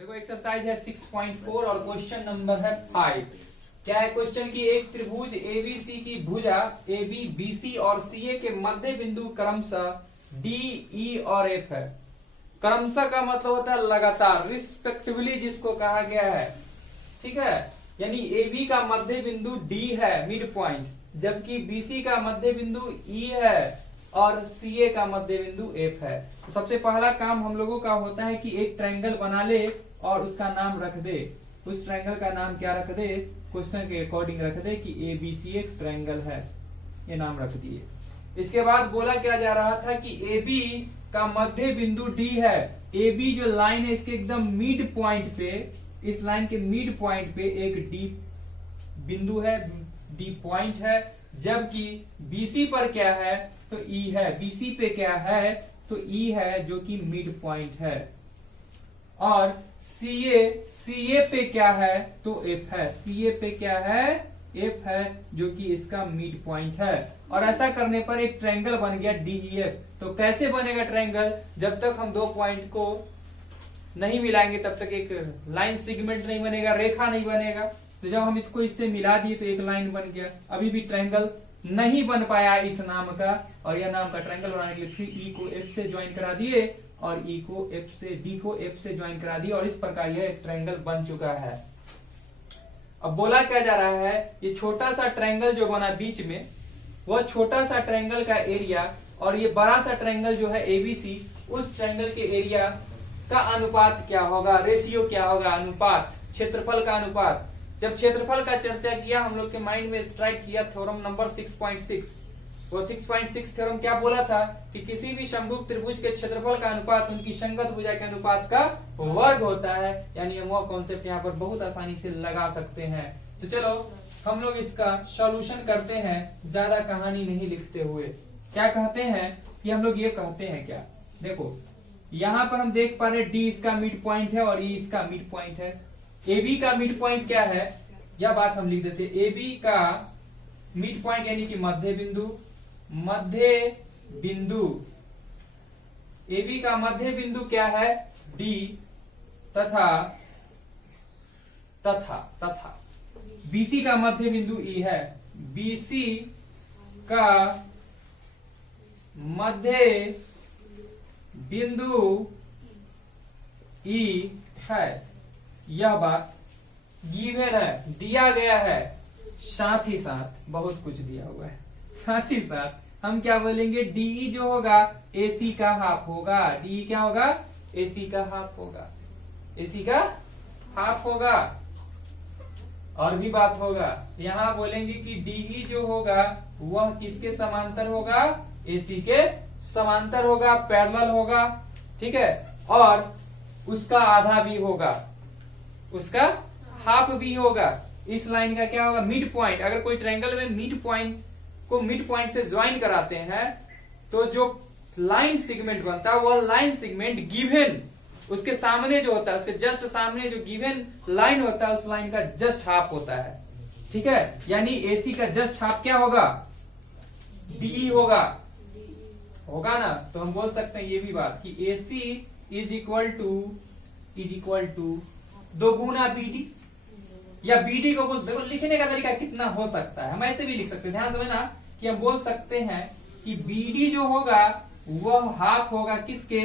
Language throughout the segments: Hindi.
देखो एक्सरसाइज है 6.4 और क्वेश्चन नंबर है 5। क्या है क्वेश्चन की एक त्रिभुज एबीसी की भुजा AB BC और CA के मध्य बिंदु क्रमशः D E और F है। क्रमशः का मतलब होता है लगातार, रिस्पेक्टिवली जिसको कहा गया है, ठीक है। यानी AB का मध्य बिंदु D है, मिड पॉइंट, जबकि BC का मध्य बिंदु E है और CA का मध्य बिंदु F है। तो सबसे पहला काम हम लोगों का होता है कि एक ट्रायंगल बना ले और उसका नाम रख दे। उस ट्रायंगल का नाम क्या रख दे, क्वेश्चन के अकॉर्डिंग रख दे कि ABC एक ट्रायंगल है, ये नाम रख दिए। इसके बाद बोला क्या जा रहा था कि AB का मध्य बिंदु D है। AB जो लाइन है इसके एकदम मिड पॉइंट पे, इस लाइन के मिड पॉइंट पे एक D बिंदु है, D पॉइंट है, जबकि BC पर क्या है तो E है। BC पे क्या है तो E है जो कि मिड पॉइंट है, और CA पे क्या है तो F है। CA पे क्या है F है जो कि इसका मिड पॉइंट है। और ऐसा करने पर एक ट्रायंगल बन गया DEF। तो कैसे बनेगा ट्रायंगल, जब तक हम दो पॉइंट को नहीं मिलाएंगे तब तक एक लाइन सेगमेंट नहीं बनेगा, रेखा नहीं बनेगा। तो जब हम इसको इससे मिला दिए तो एक लाइन बन गया। अभी भी ट्रायंगल नहीं बन पाया इस नाम का, और यह नाम का ट्रायंगल बनाने के लिए फिर E को F से ज्वाइन करा दिए और E को F से, D को F से ज्वाइन करा दिए, और इस प्रकार यह एक ट्रायंगल बन चुका है। अब बोला क्या जा रहा है, ये छोटा सा ट्रायंगल जो बना बीच में, वह छोटा सा ट्रायंगल का एरिया और ये बड़ा सा ट्रायंगल जो है ABC, उस ट्रायंगल के एरिया का अनुपात क्या होगा, रेशियो क्या होगा, अनुपात, क्षेत्रफल का अनुपात। जब क्षेत्रफल का चर्चा किया हम लोग के माइंड में स्ट्राइक किया थ्योरम नंबर 6.6। वो 6.6 थ्योरम क्या बोला था कि किसी भी समभुज त्रिभुज के क्षेत्रफल का अनुपात उनकी संगत भुजा के अनुपात का वर्ग होता है। यानी हम वो कॉन्सेप्ट यहाँ पर बहुत आसानी से लगा सकते हैं। तो चलो हम लोग इसका सॉल्यूशन करते हैं, ज्यादा कहानी नहीं लिखते हुए। क्या कहते हैं कि हम लोग ये कहते हैं, क्या देखो यहाँ पर हम देख पा रहे D इसका मिड पॉइंट है और E इसका मिड पॉइंट है। AB का मिड पॉइंट क्या है, यह बात हम लिख देते। AB का मिड पॉइंट यानी कि मध्य बिंदु, AB का मध्य बिंदु क्या है D, तथा BC का मध्य बिंदु E है। BC का मध्य बिंदु E है। यह बात गिवन है, दिया गया है। साथ ही साथ बहुत कुछ दिया हुआ है, साथ ही साथ हम क्या बोलेंगे, DE जो होगा AC का हाफ होगा। DE क्या होगा, AC का हाफ होगा, AC का हाफ होगा। और भी बात होगा, यहाँ बोलेंगे कि DE जो होगा वह किसके समांतर होगा, AC के समांतर होगा, पैरेलल होगा, ठीक है। और उसका आधा भी होगा, उसका हाफ भी होगा। इस लाइन का क्या होगा, मिड पॉइंट। अगर कोई ट्रायंगल में मिड पॉइंट को मिड पॉइंट से ज्वाइन कराते हैं तो जो लाइन सेगमेंट बनता है वह लाइन सेगमेंट गिवन, उसके सामने जो होता है, उसके जस्ट सामने जो गिवन लाइन होता है उस लाइन का जस्ट हाफ होता है, ठीक है। यानी AC का जस्ट हाफ क्या होगा, DE होगा ना। तो हम बोल सकते हैं ये भी बात कि AC इज इक्वल टू 2 गुना BD, या BD को कुछ देखो लिखने का तरीका कितना हो सकता है, हम ऐसे भी लिख सकते हैं। ध्यान समझना कि हम बोल सकते हैं कि BD जो होगा वह हाफ होगा किसके,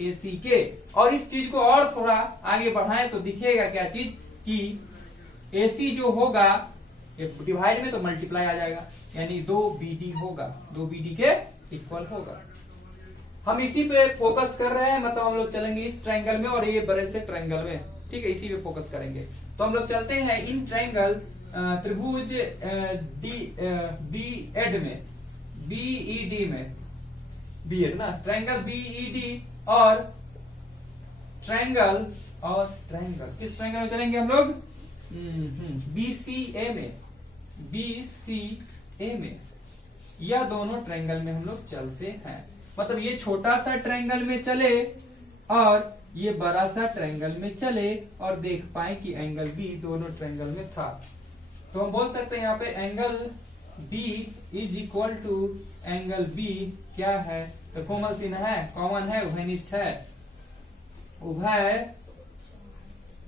AC के। और इस चीज को और थोड़ा आगे बढ़ाएं तो दिखेगा क्या चीज, कि AC जो होगा डिवाइड में तो मल्टीप्लाई आ जाएगा, यानी 2 BD होगा, 2 BD के इक्वल होगा। हम इसी पे फोकस कर रहे हैं, मतलब हम लोग चलेंगे इस ट्रायंगल में और ये बड़े से ट्रायंगल में, ठीक है, इसी पे फोकस करेंगे। तो हम लोग चलते हैं इन ट्रायंगल त्रिभुज BED में, BED ना, ट्रायंगल BED और ट्रायंगल किस ट्रायंगल में चलेंगे हम लोग, BCA में। यह दोनों ट्रायंगल में हम लोग चलते हैं। मतलब ये छोटा सा ट्रायंगल में चले और ये बड़ा सा ट्रायंगल में चले, और देख पाए कि एंगल B दोनों ट्रायंगल में था। तो हम बोल सकते हैं यहाँ पे angle B is equal to angle B क्या है, तो कोमल चिन्ह है, कॉमन है, उभयनिष्ठ है, उभय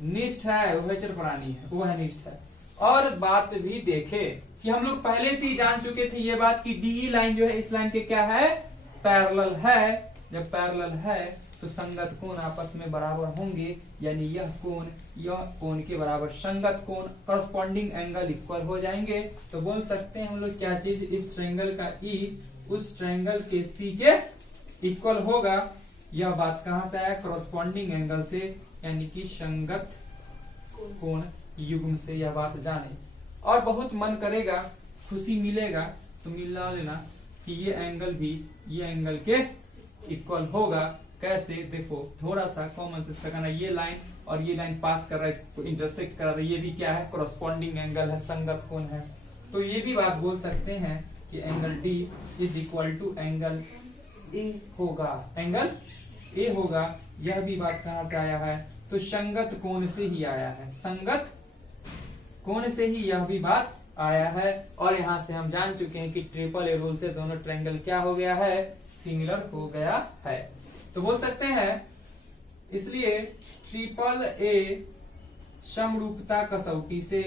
निष्ठ है, उभयचर प्राणी है, वो है निष्ठ है। और बात भी देखे कि हम लोग पहले से ही जान चुके थे ये बात कि डीई लाइन जो है इस लाइन के क्या है, पैरेलल है। जब पैरेलल है तो संगत कोण आपस में बराबर होंगे, यानी यह कोण के बराबर संगत कोण, करस्पॉन्डिंग एंगल इक्वल हो जाएंगे। तो बोल सकते हैं हम लोग क्या चीज, इस ट्रायंगल का ई उस ट्रायंगल के सी के इक्वल होगा। यह बात कहां से आया, करस्पॉन्डिंग एंगल से, यानी कि संगत कोण युग्म से यह बात जाने। और बहुत मन करेगा, खुशी मिलेगा तो मिला लेना कि ये एंगल भी ये एंगल के इक्वल होगा। कैसे, देखो थोड़ा सा कॉमन सेंस लगाना, ये लाइन और ये लाइन पास कर रहा है, इसको इंटरसेक्ट कर रहा है, ये भी क्या है, करस्पॉन्डिंग एंगल है, संगत कोण है। तो ये भी बात बोल सकते हैं कि angle D is equal to angle A होगा, एंगल ए होगा। यह भी बात कहां से आया है, तो संगत कोण से ही आया है, संगत कोण से ही यह भी बात आया है। और यहाँ से हम जान चुके हैं कि ट्रिपल ए रूल से दोनों ट्रायंगल क्या हो गया है, सिमिलर हो गया है। तो बोल सकते हैं इसलिए ट्रिपल ए समरूपता कसौटी से,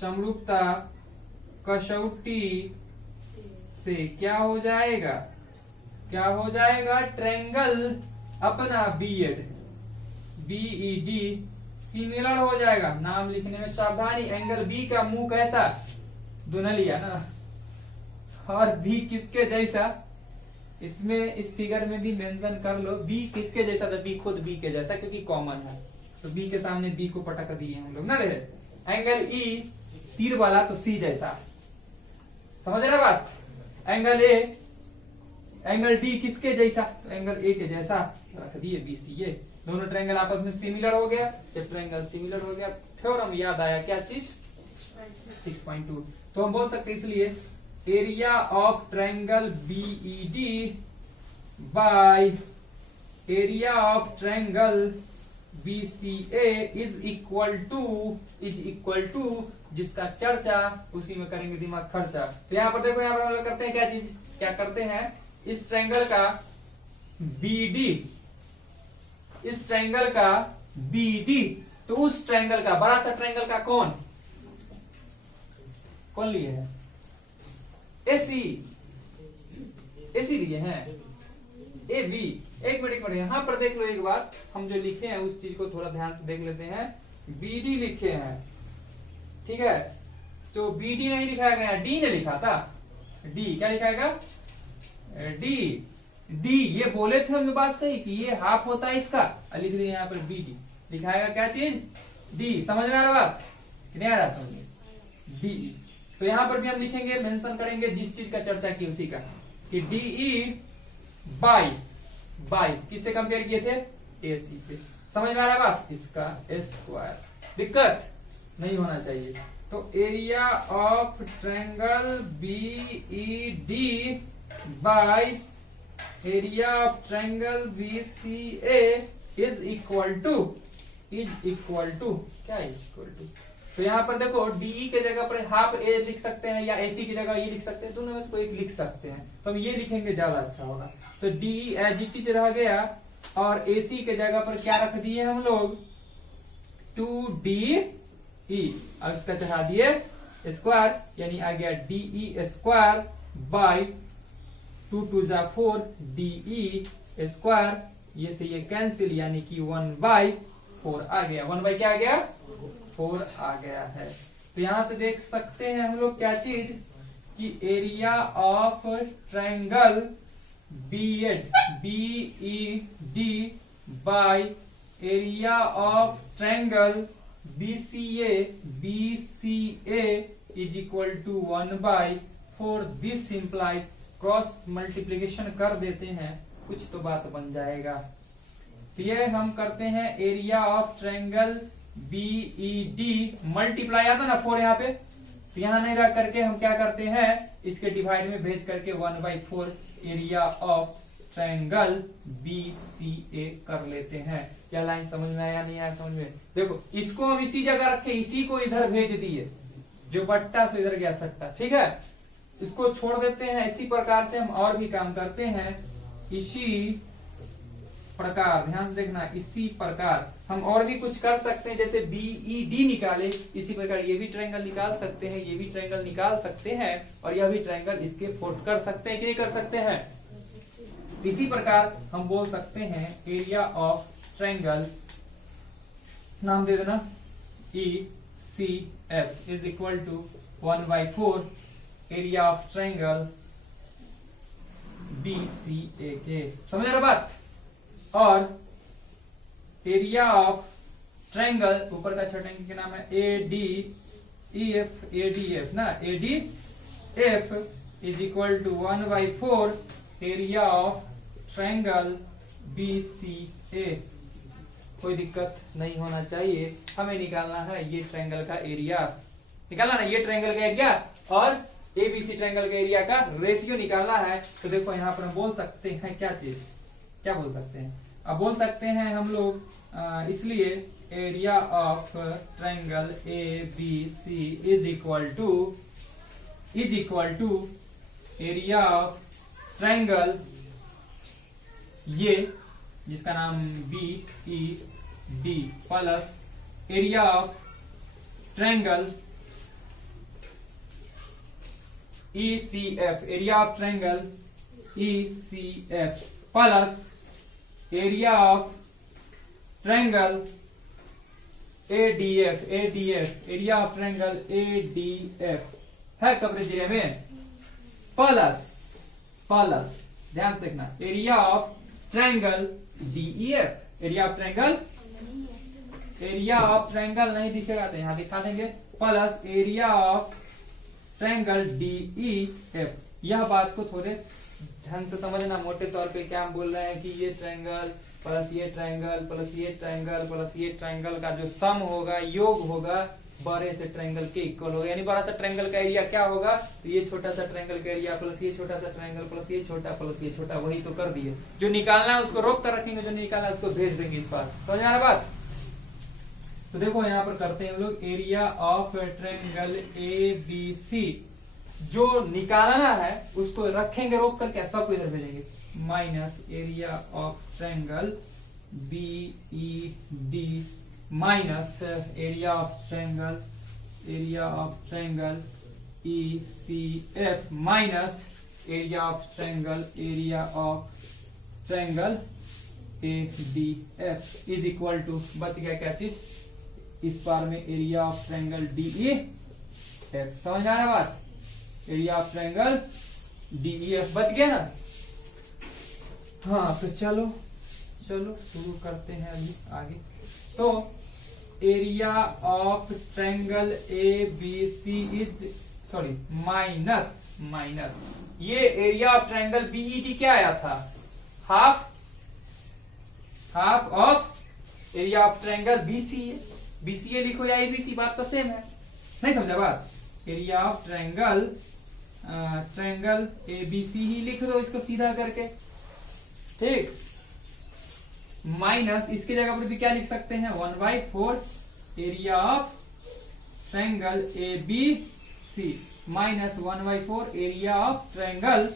समरूपता कसौटी से क्या हो जाएगा, क्या हो जाएगा, ट्रायंगल अपना बीईडी सिमिलर हो जाएगा। नाम लिखने में सावधानी, एंगल बी का मुंह कैसा, दुनलिया ना, और बी किसके जैसा, इसमें इस फिगर में भी मेंशन कर लो, बी किसके जैसा, तो बी खुद बी के जैसा, क्योंकि कॉमन है तो बी के सामने बी को पटक दिए हम लोग ना रहे। एंगल ई तीर वाला तो सी जैसा, समझ रहे बात। एंगल ए, एंगल डी किसके जैसा, तो एंगल ए के जैसा रख दिए बी सी। ये दोनों ट्रायंगल आपस में सिमिलर हो गया। जब ट्रायंगल सिमिलर हो गया, थ्योरम याद आया, क्या चीज, 6.2। तो हम बोल सकते इसलिए area of triangle BED by area of triangle BCA is equal to, जिसका चर्चा उसी में करेंगे दिमाग खर्चा। तो यहाँ पर देखो, यहाँ पर हम लोग करते हैं क्या चीज, क्या करते हैं, इस ट्रायंगल का बीडी, इस ट्रायंगल का बीडी, तो उस ट्रायंगल का, बड़ा सा ट्रायंगल का कौन लिए है, एसी, एसी लिए हैं, ए बी। एक मिनट यहां पर देख लो एक बार, हम जो लिखे हैं उस चीज को थोड़ा ध्यान से देख लेते हैं। बीडी लिखे हैं, ठीक है, तो बीडी नहीं लिखाया गया, डी ने लिखा था, डी क्या लिखाएगा, डी, डी ये बोले थे हमने बात सही कि ये हाफ होता है इसका, लिख दिए यहाँ पर बीडी, लिखाएगा क्या चीज, डी। समझ में आ रहा बात, नहीं आ रहा समझ, डी। तो यहाँ पर भी हम लिखेंगे, मेंशन करेंगे जिस चीज का चर्चा की उसी का, कि डीई बाई किससे कंपेयर किए थे, एसी से। समझ में आ रहा बात, इसका स्क्वायर, दिक्कत नहीं होना चाहिए। तो area of triangle BED by area of triangle BCA is equal to क्या, इक्वल टू। तो यहाँ पर देखो डीई के जगह पर हाफ ए लिख सकते हैं, या एसी की जगह ये लिख सकते हैं, दोनों में से कोई एक लिख सकते हैं। तो हम ये लिखेंगे, ज्यादा अच्छा होगा। तो डीई एज इट इज रह गया, और एसी के जगह पर क्या रख दिए हम लोग, 2DE, अब इसका चढ़ा दिए स्क्वायर, यानी आ गया डीई स्क्वायर बाई 2 2 जा 4 डीई स्क्वायर, ये से ये कैंसिल, यानी कि 1/4 आ गया, 1 क्या आ गया, 4 आ गया है। तो यहां से देख सकते हैं हम लोग क्या चीज, कि area of triangle BED by area of triangle BCA is equal to 1/4। This implies, cross multiplication कर देते हैं, कुछ तो बात बन जाएगा। तो ये हम करते हैं area of triangle B.Ed, multiply आता ना 4 यहाँ पे, तो यहाँ नहीं रख करके हम क्या करते हैं, इसके डिवाइड में भेज करके 1/4 एरिया ऑफ ट्रायंगल बीसीए कर लेते हैं। क्या लाइन समझ में आया, नहीं आया समझ में। देखो इसको हम इसी जगह रखे, इसी को इधर भेज दिए, जो बट्टा से इधर गया सट्टा, ठीक है, इसको छोड़ देते हैं। इसी प्रकार से हम और भी काम करते हैं, इसी प्रकार, ध्यान से देखना, इसी प्रकार हम और भी कुछ कर सकते हैं, जैसे BED निकाले, इसी प्रकार ये भी ट्रायंगल निकाल सकते हैं, ये भी ट्रायंगल निकाल सकते हैं, और यह भी ट्रायंगल इसके फोर्थ कर सकते हैं कि नहीं कर सकते हैं। इसी प्रकार हम बोल सकते हैं एरिया ऑफ ट्रायंगल, नाम दे देना ECF is equal to 1/4 area of triangle BCAK। समझ रहे बात। और एरिया ऑफ ट्रायंगल, ऊपर का छठे के नाम है ADF ना, ADF is equal to 1/4 area of triangle BCA। कोई दिक्कत नहीं होना चाहिए, हमें निकालना है ये ट्रायंगल का एरिया, निकालना ना ये ट्रायंगल का एरिया और ABC ट्रायंगल का एरिया का रेशियो निकालना है। तो देखो यहाँ पर हम बोल सकते हैं क्या चीज, क्या बोल सकते हैं, अब बोल सकते हैं हम लोग इसलिए area of triangle ABC is equal to area of triangle ये जिसका नाम BED plus area of triangle ECF, area of triangle ECF plus area of triangle ADF, area of triangle ADF है कवरेज एरिया में, प्लस ध्यान से देखना area of triangle DEF, area of triangle नहीं दिखेगा तो यहां दिखा देंगे, plus area of triangle DEF। यह बात को थोड़े ढंग से समझना, मोटे तौर पे क्या हम बोल रहे हैं कि ये ट्रायंगल प्लस ये ट्रायंगल प्लस ये ट्रायंगल प्लस ये ट्रायंगल का जो सम होगा, योग होगा, बड़े से ट्रायंगल के इक्वल होगा। यानी बड़ा सा ट्रायंगल का एरिया क्या होगा, तो ये छोटा सा ट्रायंगल का एरिया प्लस ये छोटा सा ट्रायंगल प्लस ये छोटा, वही तो कर दिए। जो निकालना है उसको रोक कर रखेंगे, जो निकालना है उसको भेज देंगे इस बार, समझ आ रहा बात। तो देखो यहाँ पर करते हैं हम लोग एरिया ऑफ ट्रायंगल ABC, जो निकालना है उसको रखेंगे रोक करके, सबको इधर भेजेंगे, minus area of triangle BED minus area of triangle ECF minus area of triangle ADF is equal to, बच गया क्या चीज इस बार में, एरिया ऑफ ट्रायंगल DEF। समझ आ रहा है बात, एरिया ऑफ ट्रायंगल DEF बच गया ना। हाँ तो चलो शुरू करते हैं अभी आगे। तो area of triangle ABC is minus ये एरिया ऑफ ट्रायंगल BED क्या आया था, half of area of triangle BCA लिखो या ABC, बात तो सेम है, नहीं समझा बात। एरिया ऑफ ट्रायंगल ABC ही लिख दो इसको सीधा करके, ठीक। माइनस इसकी जगह पर भी क्या लिख सकते हैं, 1/4 area of triangle ABC minus 1/4 area of triangle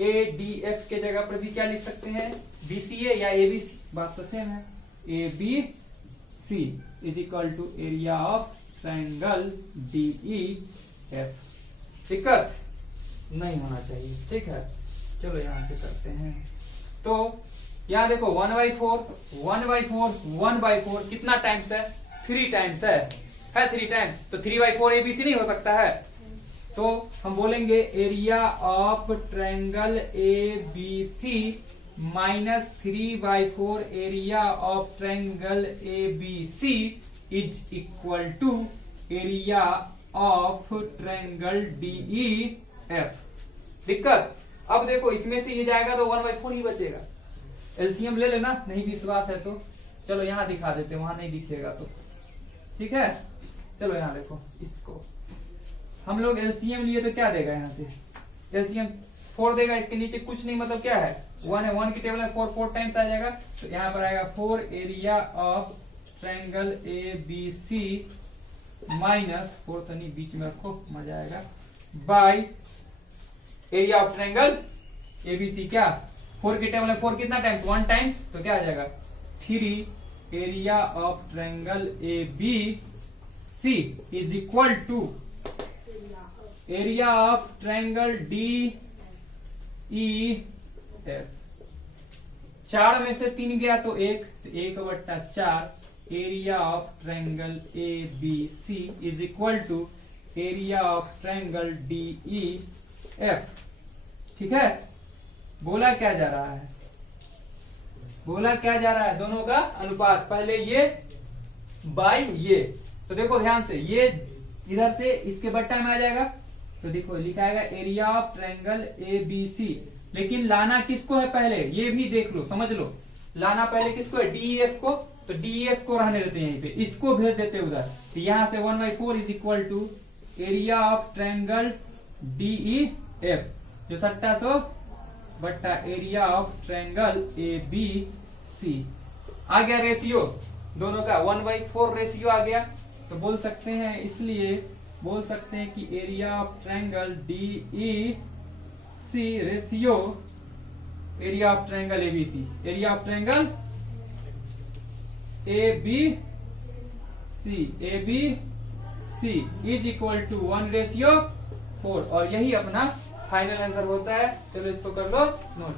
ADF के जगह पर भी क्या लिख सकते हैं, BCA या ABC, बात तो सेम है, ABC is equal to area of triangle DEF। दिक्कत नहीं होना चाहिए, ठीक है। चलो यहां से करते हैं। तो यहां देखो 1/4 कितना टाइम्स है, 3 टाइम्स है 3 टाइम्स, तो 3/4 ABC नहीं हो सकता है। तो हम बोलेंगे area of triangle ABC minus 3/4 area of triangle ABC is equal to area of triangle DEF। दिक्कत, अब देखो इसमें से ये जाएगा तो 1/4 ही बचेगा, एलसीएम ले लेना, नहीं विश्वास है तो चलो यहां दिखा देते, वहां नहीं दिखेगा तो ठीक है। चलो यहां देखो, इसको हम लोग एलसीएम लिए तो क्या देगा, यहाँ से एलसीएम 4 देगा, इसके नीचे कुछ नहीं, मतलब क्या है 1 है, 1 की टेबल है, 4 टाइम्स आ जाएगा, तो यहाँ पर आएगा 4 area of triangle ABC minus 4 तो नहीं बीच में रखो मजा आएगा, bye area of triangle ABC क्या 4 के टेबल में 4 कितना टाइम्स, 1 टाइम्स, तो क्या आ जाएगा 3 area of triangle A B C is equal to area of triangle D E F. 4 में से 3 गया तो 1/4 area of triangle A B C is equal to area of triangle D E F. ठीक है, बोला क्या जा रहा है, बोला क्या जा रहा है, दोनों का अनुपात, पहले ये बाय ये। तो देखो ध्यान से, ये इधर से इसके बट्टा में आ जाएगा, तो देखो लिखा आएगा area of triangle A B C. लेकिन लाना किसको है पहले, ये भी देख लो, समझ लो, लाना पहले किसको है, डीएफ को। तो डीएफ को रहने देते हैं यहीं पे, इसको भेज देते उधर। तो यहां से 1/4 is equal to area of triangle DE F, जो 700 बट्टा area of triangle A B C. आ गया रेशियो दोनों का, 1/4 रेशियो आ गया। तो बोल सकते हैं, इसलिए बोल सकते हैं कि area of triangle DE C ratio area of triangle ABC, area of triangle ABC is equal to 1/4। और यही अपना फाइनल आंसर होता है। चलो इसको कर लो नोट।